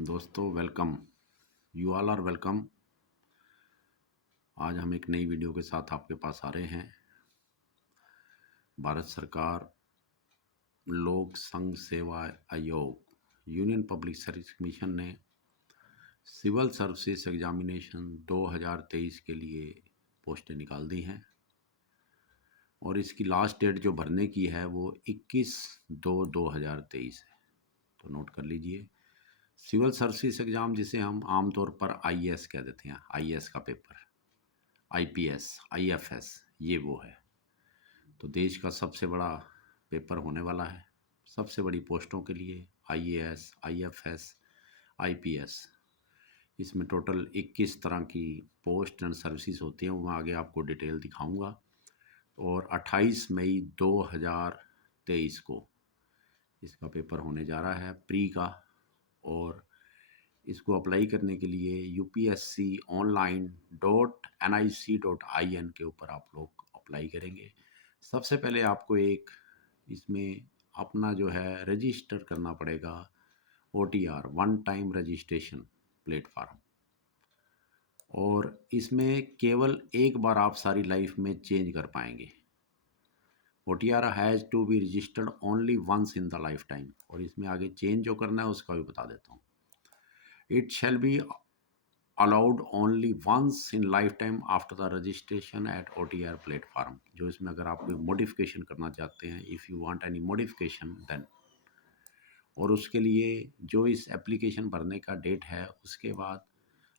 दोस्तों welcome, you all are welcome. आज हम एक नई वीडियो के साथ आपके पास आ रहे हैं। भारत सरकार लोक संघ सेवा आयोग यूनियन पब्लिक सर्विस कमीशन ने सिविल सर्विसेज एग्जामिनेशन 2023 के लिए पोस्टें निकाल दी हैं और इसकी लास्ट डेट जो भरने की है वो 21/2/2023 है। तो नोट कर लीजिए, सिविल सर्विसेज एग्ज़ाम जिसे हम आमतौर पर आईएएस कह देते हैं, आईएएस का पेपर, आईपीएस, आईएफएस, ये वो है। तो देश का सबसे बड़ा पेपर होने वाला है, सबसे बड़ी पोस्टों के लिए आईएएस, आईएफएस, आईपीएस। इसमें टोटल 21 तरह की पोस्ट एंड सर्विसेज होती हैं, वो मैं आगे आपको डिटेल दिखाऊंगा। और 28 मई 2023 को इसका पेपर होने जा रहा है, प्री का। और इसको अप्लाई करने के लिए upsconline.nic.in के ऊपर आप लोग अप्लाई करेंगे। सबसे पहले आपको एक इसमें अपना जो है रजिस्टर करना पड़ेगा, OTR, one time registration platform. और इसमें केवल एक बार आप सारी लाइफ में चेंज कर पाएंगे। OTR has to be registered only once in the lifetime. और इसमें आगे चेंज जो करना है उसका भी बता देता हूँ। It shall be allowed only once in lifetime after the registration at OTR platform। जो इसमें अगर आप कोई मॉडिफिकेशन करना चाहते हैं, if you want any modification then. और उसके लिए जो इस एप्लीकेशन भरने का डेट है उसके बाद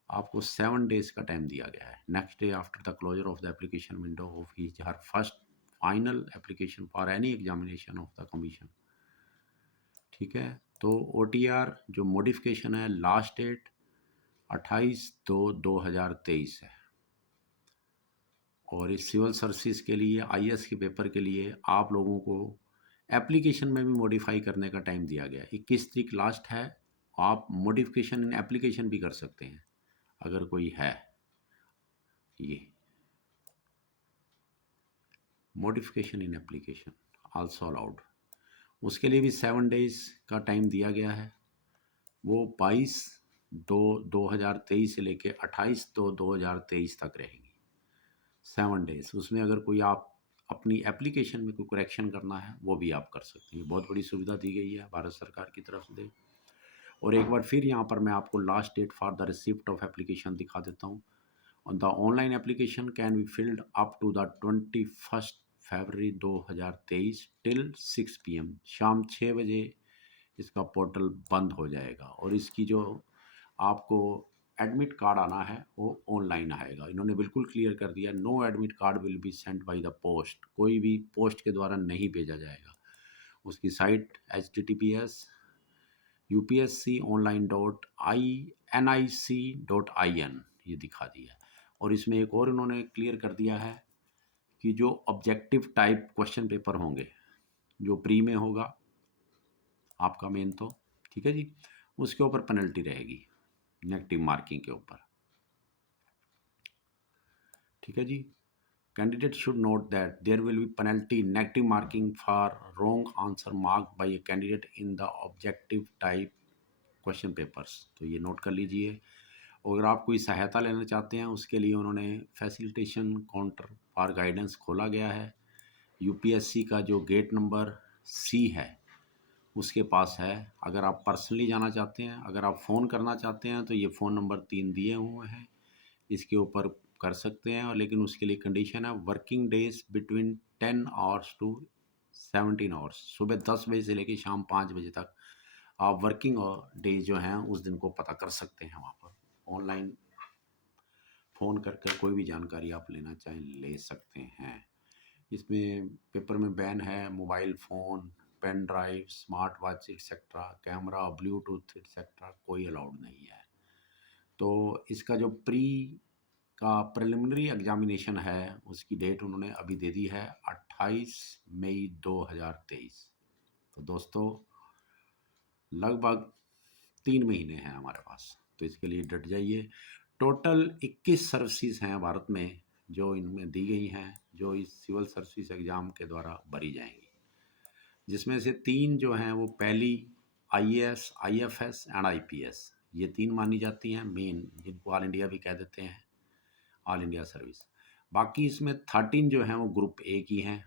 आपको 7 डेज़ का टाइम दिया गया है। Next day after the closure of the application window of each हर first final application for any examination of the commission. ठीक है, तो OTR जो मॉडिफिकेशन है, लास्ट डेट 28/2/2023 है। और इस सिविल सर्विसेज के लिए, आईएएस के पेपर के लिए आप लोगों को एप्लीकेशन में भी मॉडिफाई करने का टाइम दिया गया है। 21 तारीख लास्ट है। आप मॉडिफिकेशन इन एप्लीकेशन भी कर सकते हैं अगर कोई है। ये modification in application also allowed, उसके लिए भी 7 डेज़ का टाइम दिया गया है। वो 22/2/2023 से लेके 28/2/2023 तक रहेंगी, 7 डेज़। उसमें अगर कोई आप अपनी एप्लीकेशन में कोई करेक्शन करना है वो भी आप कर सकते हैं। बहुत बड़ी सुविधा दी गई है भारत सरकार की तरफ से। और एक बार फिर यहाँ पर मैं आपको last date for the receipt of application दिखा देता हूँ। और the online application can be filled up to the 21 February 2023 till 6 PM। शाम 6 बजे इसका पोर्टल बंद हो जाएगा। और इसकी जो आपको एडमिट कार्ड आना है वो ऑनलाइन आएगा। इन्होंने बिल्कुल क्लियर कर दिया, no admit card will be sent by the post. कोई भी पोस्ट के द्वारा नहीं भेजा जाएगा। उसकी साइट https upsconline.nic.in ये दिखा दिया है। और इसमें एक और इन्होंने क्लियर कर दिया है कि जो ऑब्जेक्टिव टाइप क्वेश्चन पेपर होंगे, जो प्री में होगा आपका मेन, तो ठीक है जी, उसके ऊपर पेनल्टी रहेगी, नेगेटिव मार्किंग के ऊपर। ठीक है जी। Candidate should note that there will be penalty negative marking for wrong answer marked by a candidate in the objective type question papers. तो ये नोट कर लीजिए। और अगर आप कोई सहायता लेना चाहते हैं उसके लिए उन्होंने फैसिलिटेशन काउंटर फॉर गाइडेंस खोला गया है। यूपीएससी का जो गेट नंबर C है उसके पास है। अगर आप पर्सनली जाना चाहते हैं, अगर आप फ़ोन करना चाहते हैं तो ये फ़ोन नंबर 3 दिए हुए हैं, इसके ऊपर कर सकते हैं। और लेकिन उसके लिए कंडीशन है working days between 10 hours to 17 hours. सुबह 10 बजे से लेकर शाम 5 बजे तक आप वर्किंग डेज जो हैं उस दिन को पता कर सकते हैं। वहाँ पर ऑनलाइन फ़ोन कर कोई भी जानकारी आप लेना चाहें ले सकते हैं। इसमें पेपर में बैन है mobile phone, pen drive, smart watch etcetera, camera, bluetooth etcetera कोई अलाउड नहीं है। तो इसका जो प्री का प्रिलिमिनरी एग्जामिनेशन है उसकी डेट उन्होंने अभी दे दी है 28 मई 2023। तो दोस्तों लगभग 3 महीने हैं हमारे पास, तो इसके लिए डट जाइए। टोटल 21 सर्विसेज हैं भारत में जो इनमें दी गई हैं, जो इस सिविल सर्विसेज एग्ज़ाम के द्वारा भरी जाएंगी, जिसमें से 3 जो हैं वो पहली आईएएस, आईएफएस एंड आईपीएस। ये 3 मानी जाती हैं मेन, जिनको ऑल इंडिया भी कह देते हैं, ऑल इंडिया सर्विस। बाकी इसमें 13 जो हैं वो ग्रुप ए की हैं,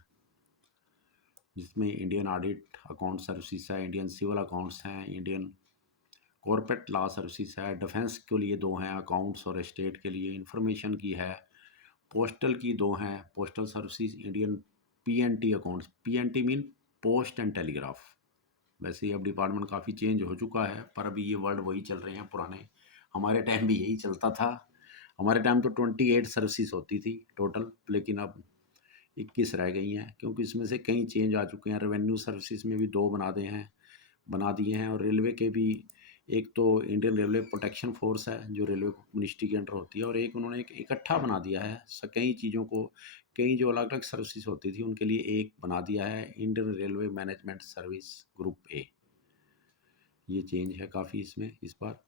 जिसमें इंडियन ऑडिट अकाउंट सर्विसेज है, इंडियन सिविल अकाउंट्स हैं, इंडियन कॉर्पोरेट लॉ सर्विसेज है, डिफेंस के लिए 2 हैं, अकाउंट्स और स्टेट के लिए, इंफॉर्मेशन की है, पोस्टल की 2 हैं, postal services, Indian PNT accounts, PNT mean post and telegraph. वैसे ही अब डिपार्टमेंट काफ़ी चेंज हो चुका है, पर अभी ये वर्ड वही चल रहे हैं पुराने। हमारे टाइम भी यही चलता था। हमारे टाइम तो 28 सर्विसेज होती थी टोटल, लेकिन अब 21 रह गई हैं, क्योंकि इसमें से कई चेंज आ चुके हैं। रेवेन्यू सर्विसेज में भी 2 बना दिए हैं, और रेलवे के भी, एक तो इंडियन रेलवे प्रोटेक्शन फोर्स है जो रेलवे मिनिस्ट्री के अंडर होती है, और एक उन्होंने एक इकट्ठा बना दिया है कई चीज़ों को, कई जो अलग अलग सर्विसेज होती थी उनके लिए एक बना दिया है, Indian railway management service group A. ये चेंज है काफ़ी इसमें इस बार।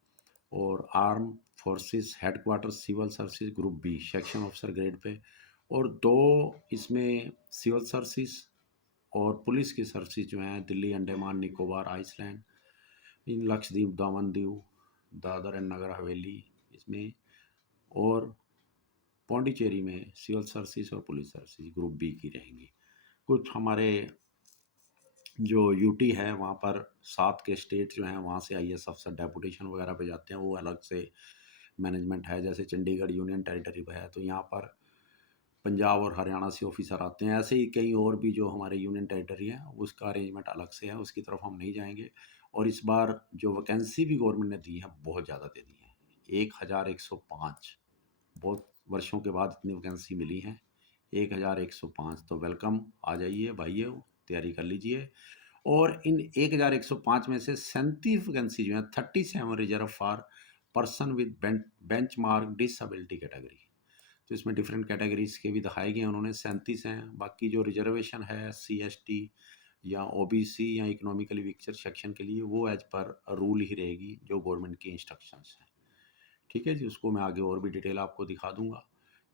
और arm forces headquarter civil services group B section officer grade pay, और 2 इसमें सिविल सर्विसेज और पुलिस की सर्विसेज जो हैं दिल्ली, अंडमान निकोबार, आइसलैंड, इन लक्षद्वीप, दामन दीव, दादर एंड नगर हवेली इसमें, और पौंडीचेरी में सिविल सर्विसेज और पुलिस सर्विसेज ग्रुप बी की रहेंगी। कुछ हमारे जो यूटी है वहाँ पर 7 के स्टेट जो हैं वहाँ से आईएएस अफसर डेपुटेशन वगैरह पे जाते हैं, वो अलग से मैनेजमेंट है। जैसे चंडीगढ़ यूनियन टेरिटरी पे है, तो यहाँ पर पंजाब और हरियाणा से ऑफिसर आते हैं। ऐसे ही कई और भी जो हमारे यूनियन टेरिटरी हैं उसका अरेंजमेंट अलग से है, उसकी तरफ हम नहीं जाएंगे। और इस बार जो वैकेंसी भी गवर्नमेंट ने दी है बहुत ज़्यादा दे दी है, 1105। बहुत वर्षों के बाद इतनी वैकेंसी मिली हैं, 1105। तो वेलकम, आ जाइए भाइयों, तैयारी कर लीजिए। और इन 1105 में से 37 वैकेंसी जो है 37 reserve for person with bench mark disability category. तो इसमें डिफरेंट कैटेगरीज के भी दिखाए गए हैं उन्होंने, 37 हैं। बाकी जो रिजर्वेशन है SC ST या OBC या इकोनॉमिकली वीकर सेक्शन के लिए, वो एज पर रूल ही रहेगी जो गवर्नमेंट की इंस्ट्रक्शंस हैं। ठीक है जी, उसको मैं आगे और भी डिटेल आपको दिखा दूंगा,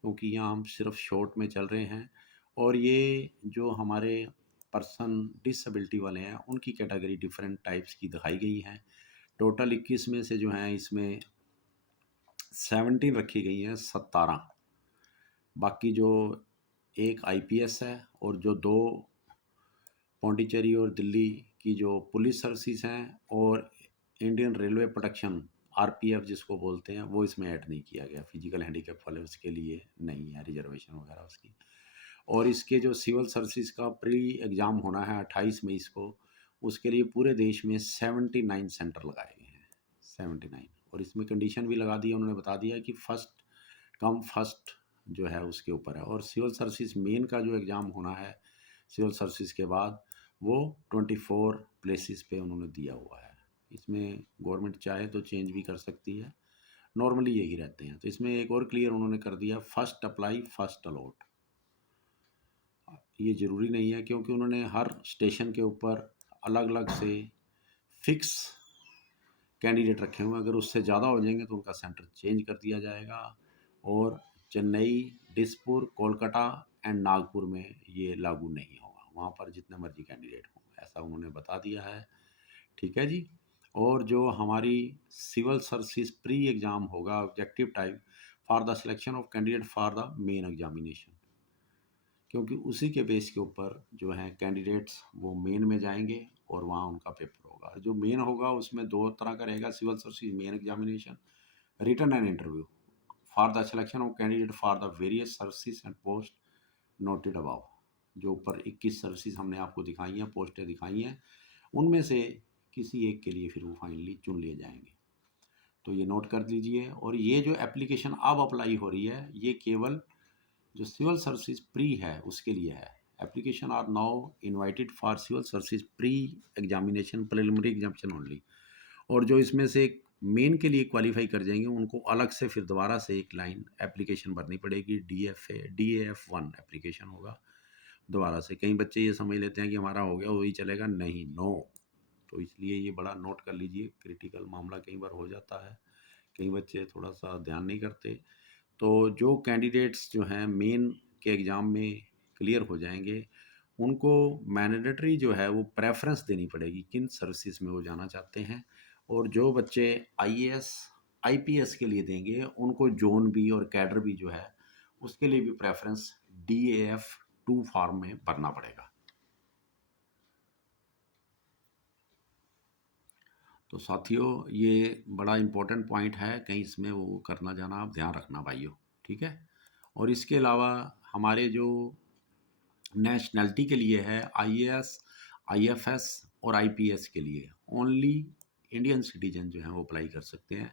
क्योंकि यहाँ हम सिर्फ शॉर्ट में चल रहे हैं। और ये जो हमारे पर्सन डिसेबिलिटी वाले हैं उनकी कैटेगरी डिफरेंट टाइप्स की दिखाई गई हैं। टोटल 21 में से जो हैं इसमें 17 रखी गई हैं, 17। बाकी जो एक IPS है, और जो 2 पौंडीचेरी और दिल्ली की जो पुलिस सर्विसेज हैं, और इंडियन रेलवे प्रोटेक्शन RPF जिसको बोलते हैं, वो इसमें ऐड नहीं किया गया। फिजिकल हैंडीकैप वाले उसके लिए नहीं है रिजर्वेशन वगैरह उसकी। और इसके जो सिविल सर्विसेज का प्री एग्ज़ाम होना है 28 मई को, उसके लिए पूरे देश में 79 सेंटर लगाए गए हैं, 79। और इसमें कंडीशन भी लगा दी है, उन्होंने बता दिया कि फर्स्ट कम फर्स्ट जो है उसके ऊपर है। और सिविल सर्विसेज मेन का जो एग्ज़ाम होना है सिविल सर्विसेज के बाद, वो 24 प्लेसेस पे उन्होंने दिया हुआ है। इसमें गवर्नमेंट चाहे तो चेंज भी कर सकती है, नॉर्मली यही रहते हैं। तो इसमें एक और क्लियर उन्होंने कर दिया, फर्स्ट अप्लाई फर्स्ट अलॉट। ये ज़रूरी नहीं है, क्योंकि उन्होंने हर स्टेशन के ऊपर अलग अलग से फिक्स कैंडिडेट रखे हुए हैं। अगर उससे ज़्यादा हो जाएंगे तो उनका सेंटर चेंज कर दिया जाएगा। और चेन्नई, डिस्पुर, कोलकाता एंड नागपुर में ये लागू नहीं होगा, वहाँ पर जितने मर्जी कैंडिडेट हों, ऐसा उन्होंने बता दिया है। ठीक है जी। और जो हमारी सिविल सर्विसेज प्री एग्ज़ाम होगा objective type for the selection of candidate for the main examination, क्योंकि उसी के बेस के ऊपर जो हैं कैंडिडेट्स वो मेन में जाएंगे और वहाँ उनका पेपर होगा। जो मेन होगा उसमें 2 तरह का रहेगा, civil services main examination, written and interview for the selection of candidate for the various services and post noted above. जो ऊपर 21 सर्विसेज हमने आपको दिखाई हैं, पोस्टें दिखाई हैं, उनमें से किसी एक के लिए फिर वो फाइनली चुन लिए जाएंगे। तो ये नोट कर लीजिए। और ये जो एप्लीकेशन अब अप्लाई हो रही है, ये केवल जो सिविल सर्विसेज प्री है उसके लिए है। Application are now invited for civil services pre examination preliminary examination only. और जो इसमें से मेन के लिए क्वालिफाई कर जाएंगे उनको अलग से फिर दोबारा से एक लाइन एप्लीकेशन भरनी पड़ेगी, DAF1 एप्लीकेशन होगा दोबारा से। कई बच्चे ये समझ लेते हैं कि हमारा हो गया वही चलेगा, नहीं, नो। तो इसलिए ये बड़ा नोट कर लीजिए, क्रिटिकल मामला कई बार हो जाता है, कई बच्चे थोड़ा सा ध्यान नहीं करते। तो जो कैंडिडेट्स जो हैं मेन के एग्ज़ाम में क्लियर हो जाएंगे, उनको मैंडेटरी जो है वो प्रेफरेंस देनी पड़ेगी किन सर्विसेज में वो जाना चाहते हैं, और जो बच्चे आईएएस आईपीएस के लिए देंगे उनको जोन बी और कैडर बी जो है उसके लिए भी प्रेफरेंस DAF 2 फॉर्म में भरना पड़ेगा। तो साथियों ये बड़ा इम्पोर्टेंट पॉइंट है, कहीं इसमें वो करना जाना आप ध्यान रखना भाइयों, ठीक है। और इसके अलावा हमारे जो नेशनैलिटी के लिए है आईएएस आईएफएस और आईपीएस के लिए ओनली इंडियन सिटीजन जो हैं वो अप्लाई कर सकते हैं।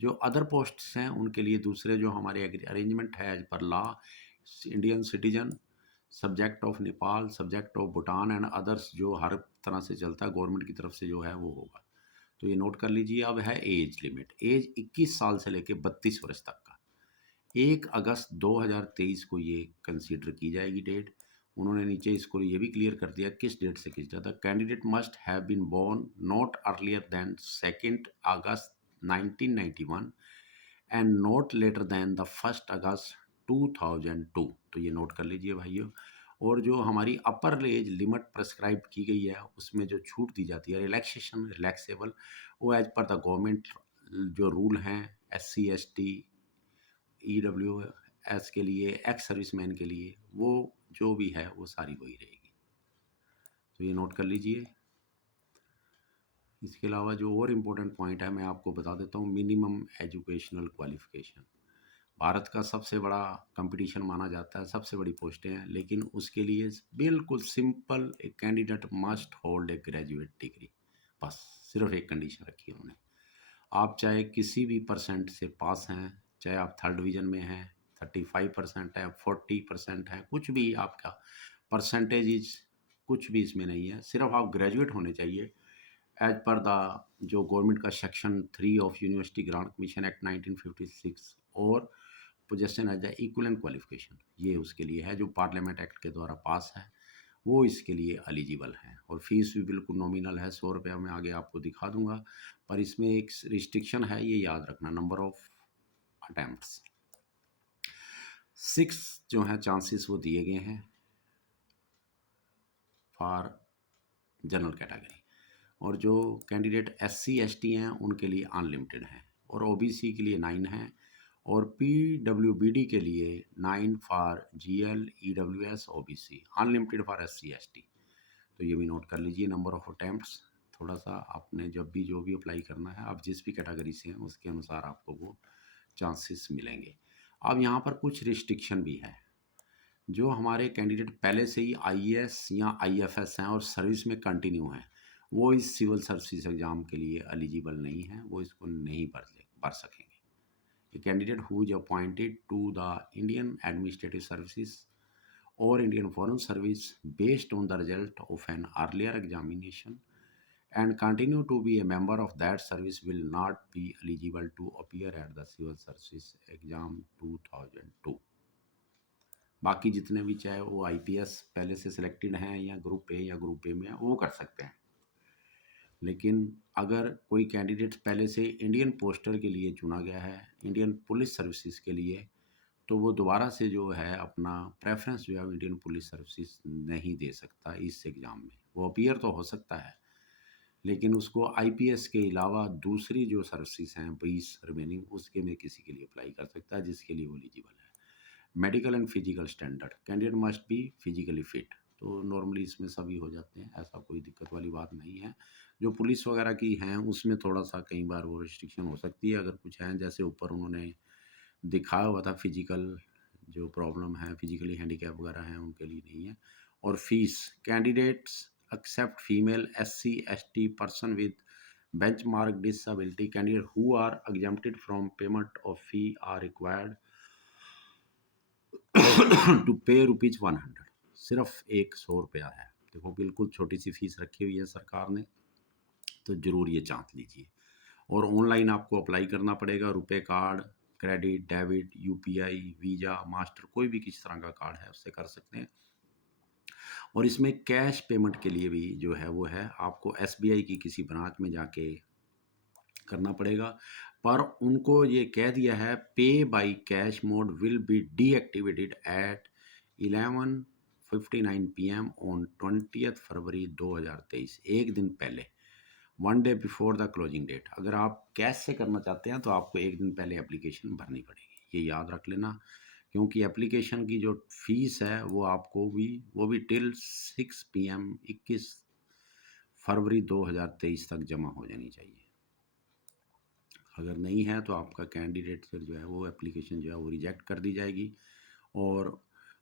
जो अदर पोस्ट्स हैं उनके लिए दूसरे जो हमारे अरेंजमेंट है as per law, Indian citizen, subject of Nepal, subject of Bhutan and others जो हर तरह से चलता है गवर्नमेंट की तरफ से जो है वो होगा। तो ये नोट कर लीजिए। अब है एज लिमिट, एज 21 साल से लेकर 32 वर्ष तक का। 1 अगस्त 2023 को ये कंसीडर की जाएगी डेट। उन्होंने नीचे इसको ये भी क्लियर कर दिया किस डेट से किस डेट तक। Candidate must have been born not earlier than 2 August 1991 and not later than the 1 August 2002। तो ये नोट कर लीजिए भाइयों। और जो हमारी अपर एज लिमिट प्रेस्क्राइब की गई है उसमें जो छूट दी जाती है रिलैक्सेशन रिलैक्सेबल, वो एज पर द गवर्नमेंट जो रूल हैं SC ST EWS के लिए, एक्स सर्विसमैन के लिए, वो जो भी है वो सारी वही रहेगी। तो ये नोट कर लीजिए। इसके अलावा जो और इम्पोर्टेंट पॉइंट है मैं आपको बता देता हूँ, मिनिमम एजुकेशनल क्वालिफिकेशन। भारत का सबसे बड़ा कंपटीशन माना जाता है, सबसे बड़ी पोस्टें हैं, लेकिन उसके लिए बिल्कुल सिंपल एक candidate must hold a graduate degree. बस सिर्फ एक कंडीशन रखी है उन्होंने। आप चाहे किसी भी परसेंट से पास हैं, चाहे आप थर्ड डिवीजन में हैं, 35% है, 40% है, कुछ भी आपका परसेंटेज इज कुछ भी इसमें नहीं है, सिर्फ आप ग्रेजुएट होने चाहिए एज पर द जो गवर्नमेंट का section 3 of university grant commission act 1956 और possession as the equivalent qualification, ये उसके लिए है जो पार्लियामेंट एक्ट के द्वारा पास है, वो इसके लिए एलिजिबल हैं। और फीस भी बिल्कुल नॉमिनल है, 100 रुपया मैं आगे आपको दिखा दूंगा। पर इसमें एक रिस्ट्रिक्शन है, ये याद रखना, नंबर ऑफ अटैम्प्ट्स 6 जो हैं चांसेस वो दिए गए हैं फॉर जनरल कैटेगरी। और जो कैंडिडेट SC ST हैं उनके लिए अनलिमिटेड हैं, और OBC के लिए 9 हैं, और PWBD के लिए 9 for GL EWS OBC, unlimited for SC ST। तो ये भी नोट कर लीजिए। नंबर ऑफ अटैम्प्ट्स थोड़ा सा आपने जब भी जो भी अप्लाई करना है, आप जिस भी कैटेगरी से हैं उसके अनुसार आपको वो चांसेस मिलेंगे। अब यहाँ पर कुछ रिस्ट्रिक्शन भी है। जो हमारे कैंडिडेट पहले से ही IAS या IFS हैं और सर्विस में कंटिन्यू हैं, वो इस सिविल सर्विसेज एग्ज़ाम के लिए एलिजिबल नहीं है, वो इसको नहीं भर सकेंगे। A candidate who is appointed to the Indian administrative services or Indian Foreign Service based on the result of an earlier examination and continue to be a member of that service will not be eligible to appear at the Civil Services Exam 2002। बाकी जितने भी चाहे वो IPS पहले से selected हैं या group A या ग्रुप A में हैं वो कर सकते हैं। लेकिन अगर कोई कैंडिडेट पहले से इंडियन पोस्टर के लिए चुना गया है, इंडियन पुलिस सर्विसेज के लिए, तो वो दोबारा से जो है अपना प्रेफरेंस जो है इंडियन पुलिस सर्विसेज नहीं दे सकता इस एग्ज़ाम में। वो अपीयर तो हो सकता है, लेकिन उसको IPS के अलावा दूसरी जो सर्विसेज हैं 20 रिमेनिंग, उसके में किसी के लिए अप्लाई कर सकता है जिसके लिए वो एलिजिबल है। Medical and physical standard, candidate must be physically fit. तो नॉर्मली इसमें सभी हो जाते हैं, ऐसा कोई दिक्कत वाली बात नहीं है। जो पुलिस वगैरह की हैं उसमें थोड़ा सा कई बार वो रिस्ट्रिक्शन हो सकती है, अगर कुछ हैं जैसे ऊपर उन्होंने दिखाया हुआ था फिजिकल जो प्रॉब्लम है, फिजिकली हैंडीकैप वगैरह हैं उनके लिए नहीं है। और fees, candidates except female SC ST person with benchmark disability candidate who are exempted from payment of fee are required to pay ₹100। सिर्फ 100 रुपया है। देखो बिल्कुल छोटी सी फीस रखी हुई है सरकार ने, तो ज़रूर ये जांच लीजिए। और ऑनलाइन आपको अप्लाई करना पड़ेगा। रुपए card, credit, debit, UPI, visa, master, कोई भी किस तरह का कार्ड है उससे कर सकते हैं। और इसमें कैश पेमेंट के लिए भी जो है वो है, आपको SBI की किसी ब्रांच में जाके करना पड़ेगा। पर उनको ये कह दिया है pay by cash mode will be deactivated at 11:59 PM on 20 February 2023, एक दिन पहले। 1 day before the closing date. अगर आप कैश से करना चाहते हैं तो आपको एक दिन पहले एप्लीकेशन भरनी पड़ेगी, ये याद रख लेना। क्योंकि एप्लीकेशन की जो फीस है वो भी टिल 6 PM 21 फरवरी 2023 तक जमा हो जानी चाहिए। अगर नहीं है तो आपका कैंडिडेट फिर जो है वो एप्लीकेशन जो है वो रिजेक्ट कर दी जाएगी। और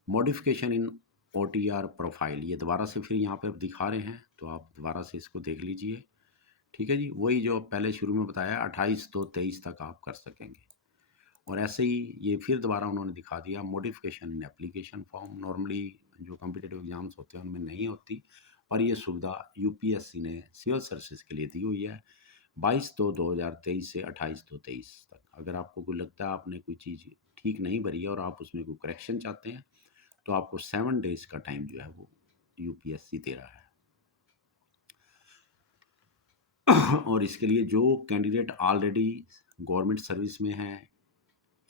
मॉडिफिकेशन इन OTR प्रोफाइल, ये दोबारा से फिर यहाँ पे दिखा रहे हैं, तो आप दोबारा से इसको देख लीजिए। ठीक है जी, वही जो पहले शुरू में बताया 28-2-23 तक आप कर सकेंगे। और ऐसे ही ये फिर दोबारा उन्होंने दिखा दिया modification in application form. Normally जो कम्पिटिटिव एग्जाम्स होते हैं उनमें नहीं होती, पर ये सुविधा UPSC ने सिविल सर्विसेज के लिए दी हुई है 22/2/2023 से 28/2/23 तक। अगर आपको कोई लगता है आपने कोई चीज़ ठीक नहीं भरी है और आप उसमें कोई करेक्शन चाहते हैं तो आपको 7 डेज का टाइम जो है वो UPSC दे रहा है। और इसके लिए जो कैंडिडेट ऑलरेडी गवर्नमेंट सर्विस में है,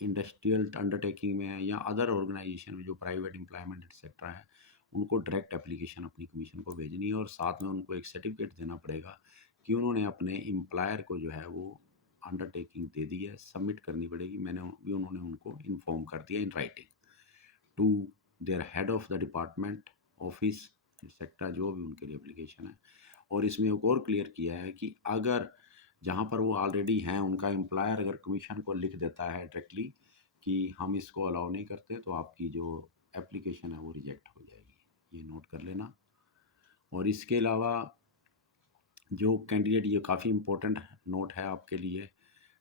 इंडस्ट्रियल अंडरटेकिंग में है, या अदर ऑर्गेनाइजेशन में जो प्राइवेट एम्प्लॉयमेंट एक्सेट्रा है, उनको डायरेक्ट एप्लीकेशन अपनी कमीशन को भेजनी है और साथ में उनको एक सर्टिफिकेट देना पड़ेगा कि उन्होंने अपने एम्प्लॉयर को जो है वो अंडरटेकिंग दे दी है, सबमिट करनी पड़ेगी। मैंने भी उन्होंने उनको इन्फॉर्म कर दिया in writing to their head of the department, office, etcetera, जो भी उनके लिए एप्लीकेशन है। और इसमें एक और क्लियर किया है कि अगर जहाँ पर वो ऑलरेडी हैं उनका एम्प्लॉयर अगर कमीशन को लिख देता है डायरेक्टली कि हम इसको अलाउ नहीं करते, तो आपकी जो एप्लीकेशन है वो रिजेक्ट हो जाएगी, ये नोट कर लेना। और इसके अलावा जो कैंडिडेट, ये काफ़ी इम्पोर्टेंट नोट है आपके लिए,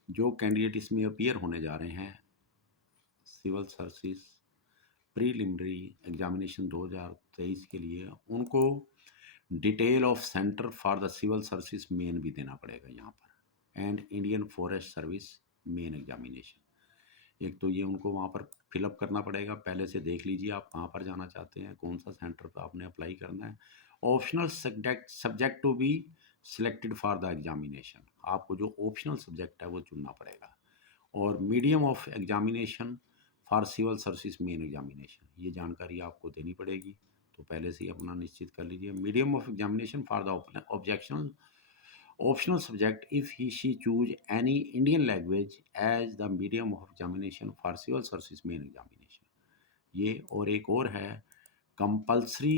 जो कैंडिडेट इसमें अपीयर होने जा रहे हैं सिविल सर्विस प्रीलिमिनरी एग्जामिनेशन 2023 के लिए, उनको detail of centre for the civil service main भी देना पड़ेगा यहाँ पर, and Indian forest service main examination. एक तो ये उनको वहाँ पर फिलअप करना पड़ेगा, पहले से देख लीजिए आप कहाँ पर जाना चाहते हैं, कौन सा सेंटर पर आपने अप्लाई करना है। Optional subject to be selected for the examination, आपको जो ऑप्शनल सब्जेक्ट है वो चुनना पड़ेगा। और medium of examination for civil service main examination, ये जानकारी आपको देनी पड़ेगी, तो पहले से ही अपना निश्चित कर लीजिए। Medium of examination for the objection optional subject if he she choose any Indian language as the medium of examination for civil service main examination। ये और एक और है compulsory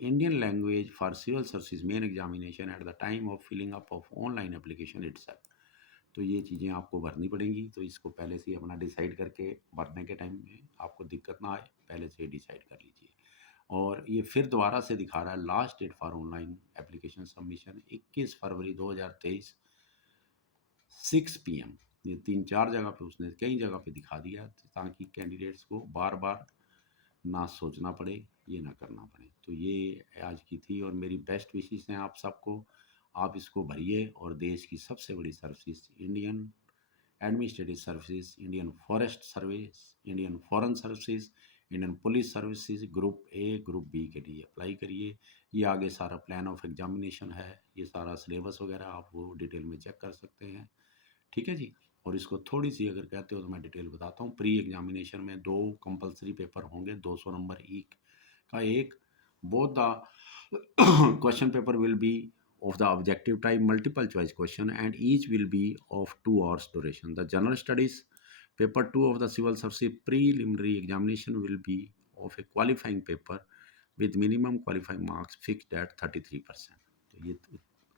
Indian language for civil service main examination at the time of filling up of online application itself। तो ये चीज़ें आपको भरनी पड़ेंगी, तो इसको पहले से ही अपना डिसाइड करके भरने के टाइम में आपको दिक्कत ना आए, पहले से ही डिसाइड कर लीजिए। और ये फिर दोबारा से दिखा रहा है last date for online application submission 21 February 2023 6 PM। ये 3-4 जगह पे उसने कई जगह पे दिखा दिया ताकि कैंडिडेट्स को बार बार ना सोचना पड़े, ये ना करना पड़े। तो ये आज की थी और मेरी बेस्ट विशेस हैं आप सबको। आप इसको भरिए और देश की सबसे बड़ी service Indian administrative services, Indian forest service, Indian foreign services, Indian police services group A group B के लिए अप्लाई करिए। ये आगे सारा प्लान ऑफ एग्जामिनेशन है, ये सारा सिलेबस वगैरह आप वो डिटेल में चेक कर सकते हैं। ठीक है जी। और इसको थोड़ी सी अगर कहते हो तो मैं डिटेल बताता हूँ। प्री एग्जामिनेशन में 2 कंपलसरी पेपर होंगे, 200 नंबर एक का एक। Both the question paper will B of the objective type multiple choice question and each will be of 2 hours duration। The general studies paper 2 of the civil service preliminary examination will be of a qualifying paper with minimum qualifying marks fixed at 33%। तो ये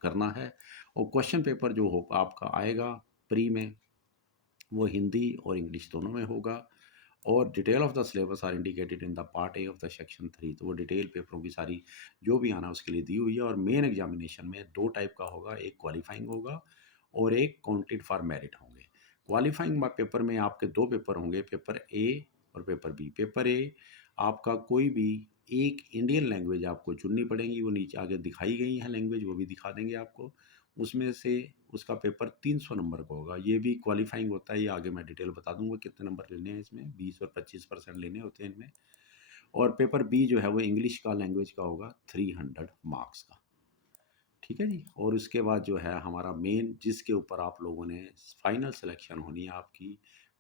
करना है। और question paper जो हो आपका आएगा pre में, वो हिंदी और इंग्लिश दोनों में होगा। और detail of the syllabus are indicated in the part A of the section 3। तो वो डिटेल पेपरों की सारी जो भी आना उसके लिए दी हुई है। और मेन एग्जामिनेशन में 2 टाइप का होगा, एक क्वालिफाइंग होगा और एक काउंटेड फॉर मेरिट होंगे। क्वालिफाइंग पेपर में आपके 2 पेपर होंगे, पेपर ए और पेपर बी। पेपर ए आपका कोई भी एक इंडियन लैंग्वेज आपको चुननी पड़ेगी, वो नीचे आगे दिखाई गई है लैंग्वेज, वो भी दिखा देंगे आपको। उसमें से उसका पेपर 300 नंबर का होगा, ये भी क्वालिफाइंग होता है, ये आगे मैं डिटेल बता दूंगा कितने नंबर लेने हैं इसमें, 20 और 25% लेने होते हैं इनमें। और पेपर बी जो है वो इंग्लिश का लैंग्वेज का होगा 300 मार्क्स का। ठीक है जी। और उसके बाद जो है हमारा मेन जिसके ऊपर आप लोगों ने फाइनल सिलेक्शन होनी है आपकी,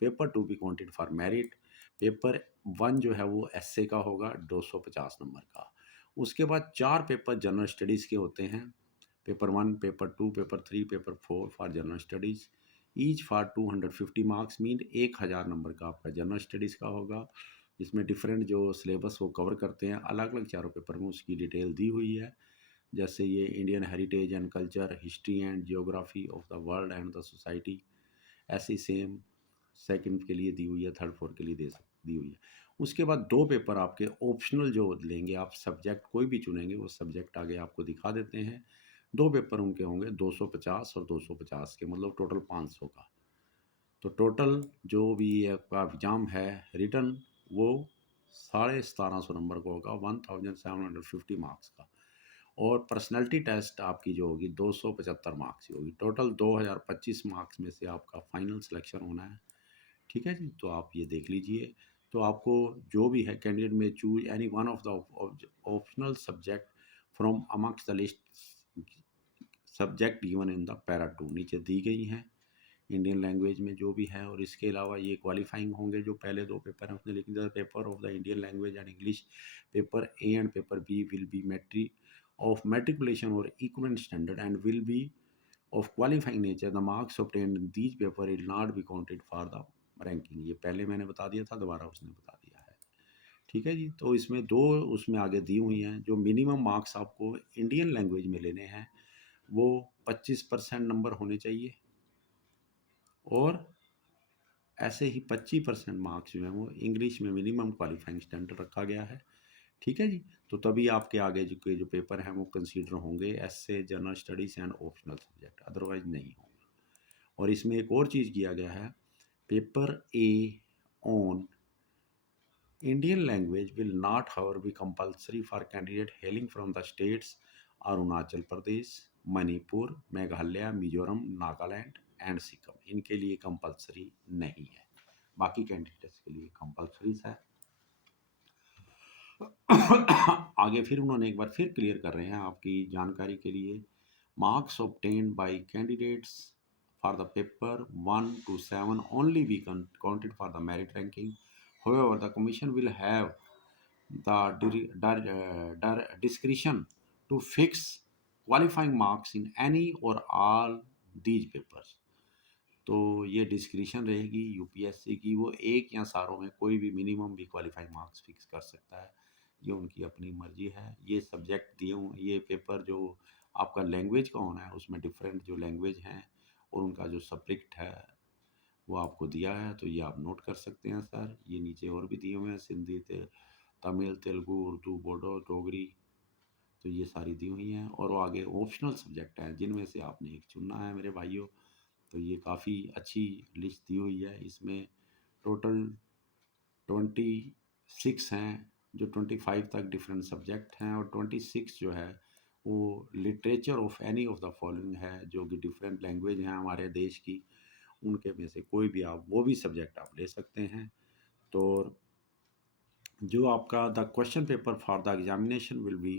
paper 2 be counted for merit. Paper 1 जो है वो एसए का होगा 250 नंबर का। उसके बाद 4 पेपर जनरल स्टडीज़ के होते हैं, paper 1, paper 2, paper 3, paper 4 for general studies, each for 250 marks, mean 1000 number का आपका जनरल स्टडीज़ का होगा। इसमें डिफरेंट जो सिलेबस वो कवर करते हैं, अलग अलग चारों पेपर में उसकी डिटेल दी हुई है। जैसे ये Indian heritage and culture, history and geography of the world and the society, ऐसी सेम सेकंड के लिए दी हुई है, थर्ड फोर्थ के लिए दी हुई है। उसके बाद दो पेपर आपके ऑप्शनल जो लेंगे, आप सब्जेक्ट कोई भी चुनेंगे वो सब्जेक्ट आगे आपको दिखा देते हैं। दो पेपर उनके होंगे 250 और 250 के, मतलब टोटल 500 का। तो टोटल जो भी आपका एग्ज़ाम है रिटर्न, वो 1750 नंबर का होगा, 1750 मार्क्स का। और पर्सनैलिटी टेस्ट आपकी जो होगी 275 मार्क्स की होगी। टोटल 2025 मार्क्स में से आपका फाइनल सिलेक्शन होना है। ठीक है जी, तो आप ये देख लीजिए। तो आपको जो भी है, कैंडिडेट में choose any one of the optional subject from amongst the list subject given in the para 2, नीचे दी गई हैं इंडियन लैंग्वेज में जो भी है। और इसके अलावा ये क्वालिफाइंग होंगे, जो पहले दो पेपर हैं उसने लिख दिया, paper of the Indian language and English paper A and paper B will be मैट्री of matriculation or equivalent standard and will be of qualifying nature. The marks obtained in these paper will not be counted for the ranking. ये पहले मैंने बता दिया था, दोबारा उसने बता दिया है। ठीक है जी, तो इसमें दो उसमें आगे दी हुई हैं। जो मिनिमम मार्क्स आपको इंडियन लैंग्वेज में लेने हैं वो 25% नंबर होने चाहिए, और ऐसे ही 25% मार्क्स जो हैं वो इंग्लिश में मिनिमम क्वालिफाइंग स्टैंडर्ड रखा गया है। ठीक है जी, तो तभी आपके आगे जो पेपर हैं वो कंसीडर होंगे essay, general studies and optional subject, otherwise नहीं होंगे। और इसमें एक और चीज़ किया गया है, paper A on Indian language will not हाउर B compulsory for candidate hailing from the states Arunachal Pradesh, Manipur, Meghalaya, Mizoram, Nagaland and Sikkim. इनके लिए कंपल्सरी नहीं है, बाकी कैंडिडेट्स के लिए कंपल्सरी है। आगे फिर उन्होंने एक बार फिर क्लियर कर रहे हैं आपकी जानकारी के लिए। Marks obtained by candidates for the paper 1 to 7 only be counted for the merit ranking. However, the commission will have the discretion to fix qualifying marks in any or all these papers. तो ये discretion रहेगी UPSC की, वो एक या सारों में कोई भी मिनिमम भी क्वालिफाइंग मार्क्स फिक्स कर सकता है, ये उनकी अपनी मर्जी है। ये सब्जेक्ट दिए हुए, ये पेपर जो आपका लैंग्वेज का होना है उसमें डिफरेंट जो लैंग्वेज हैं और उनका जो सब्जेक्ट है वो आपको दिया है, तो ये आप नोट कर सकते हैं सर। ये नीचे और भी दिए हुए हैं, सिंधी, तमिल, तेलुगु, उर्दू, बोडो, डोगरी, तो ये सारी दी हुई हैं। और वो आगे ऑप्शनल सब्जेक्ट हैं जिनमें से आपने एक चुनना है मेरे भाइयों। तो ये काफ़ी अच्छी लिस्ट दी हुई है। इसमें टोटल 26 हैं, जो 25 तक डिफरेंट सब्जेक्ट हैं, और 26 जो है वो literature of any of the following है, जो कि डिफरेंट लैंग्वेज हैं हमारे देश की, उनके में से कोई भी आप वो भी सब्जेक्ट आप ले सकते हैं। तो जो आपका the question paper for the examination will be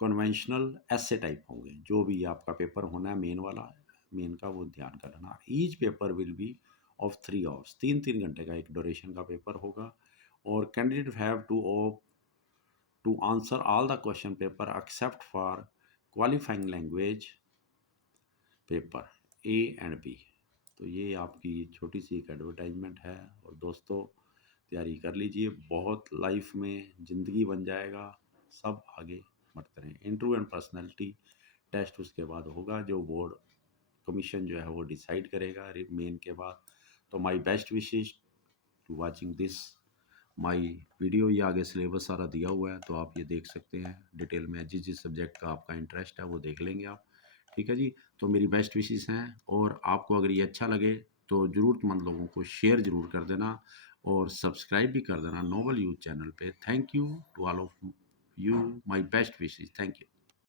conventional ऐसे टाइप होंगे, जो भी आपका पेपर होना है मेन वाला, मेन का वो ध्यान कर लेना। Each paper will be of 3 hours, 3-3 घंटे का एक ड्यूरेशन का पेपर होगा। और candidate have to answer all the question paper except for qualifying language paper A and B. तो ये आपकी छोटी सी एक एडवर्टाइजमेंट है। और दोस्तों तैयारी कर लीजिए, बहुत लाइफ में ज़िंदगी बन जाएगा, सब आगे बढ़ते रहें। इंटरव्यू एंड पर्सनैलिटी टेस्ट उसके बाद होगा, जो बोर्ड कमीशन जो है वो डिसाइड करेगा मेन के बाद। तो my best wishes to watching this my video. ये आगे सिलेबस सारा दिया हुआ है, तो आप ये देख सकते हैं डिटेल में, जिस जिस सब्जेक्ट का आपका इंटरेस्ट है वो देख लेंगे आप। ठीक है जी, तो मेरी बेस्ट विशेस हैं। और आपको अगर ये अच्छा लगे तो ज़रूरतमंद लोगों को शेयर ज़रूर कर देना, और सब्सक्राइब भी कर देना नोबल यूथ चैनल पे। Thank you to all of you, my best wishes, thank you.